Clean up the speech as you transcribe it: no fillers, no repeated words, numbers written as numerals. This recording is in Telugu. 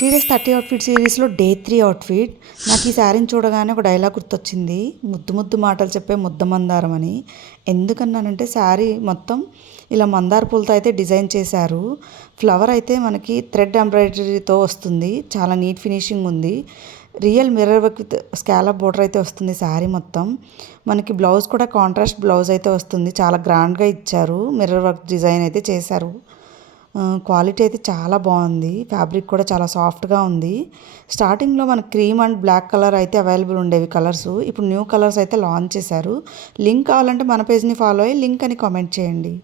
టీడీఎస్ 30 అవుట్ఫిట్ సిరీస్లో డే 3 అవుట్ఫిట్. నాకు ఈ శారీని చూడగానే ఒక డైలాగ్ గుర్తొచ్చింది. ముద్దు ముద్దు మాటలు చెప్పే ముద్ద మందారం అని. ఎందుకన్నానంటే శారీ మొత్తం ఇలా మందార పూలతో అయితే డిజైన్ చేశారు. ఫ్లవర్ అయితే మనకి థ్రెడ్ ఎంబ్రాయిడరీతో వస్తుంది. చాలా నీట్ ఫినిషింగ్ ఉంది. Real mirror work with scallop border అయితే వస్తుంది శారీ మొత్తం. మనకి బ్లౌజ్ కూడా కాంట్రాస్ట్ బ్లౌజ్ అయితే వస్తుంది. చాలా గ్రాండ్గా ఇచ్చారు. మిర్రర్ వర్క్ డిజైన్ అయితే చేశారు. క్వాలిటీ అయితే చాలా బాగుంది. ఫ్యాబ్రిక్ కూడా చాలా సాఫ్ట్గా ఉంది. స్టార్టింగ్లో మనకి క్రీమ్ అండ్ బ్లాక్ కలర్ అయితే అవైలబుల్ ఉండేవి కలర్స్. ఇప్పుడు న్యూ కలర్స్ అయితే లాంచ్ చేశారు. లింక్ కావాలంటే మన పేజ్ని ఫాలో అయ్యి లింక్ అని కామెంట్ చేయండి.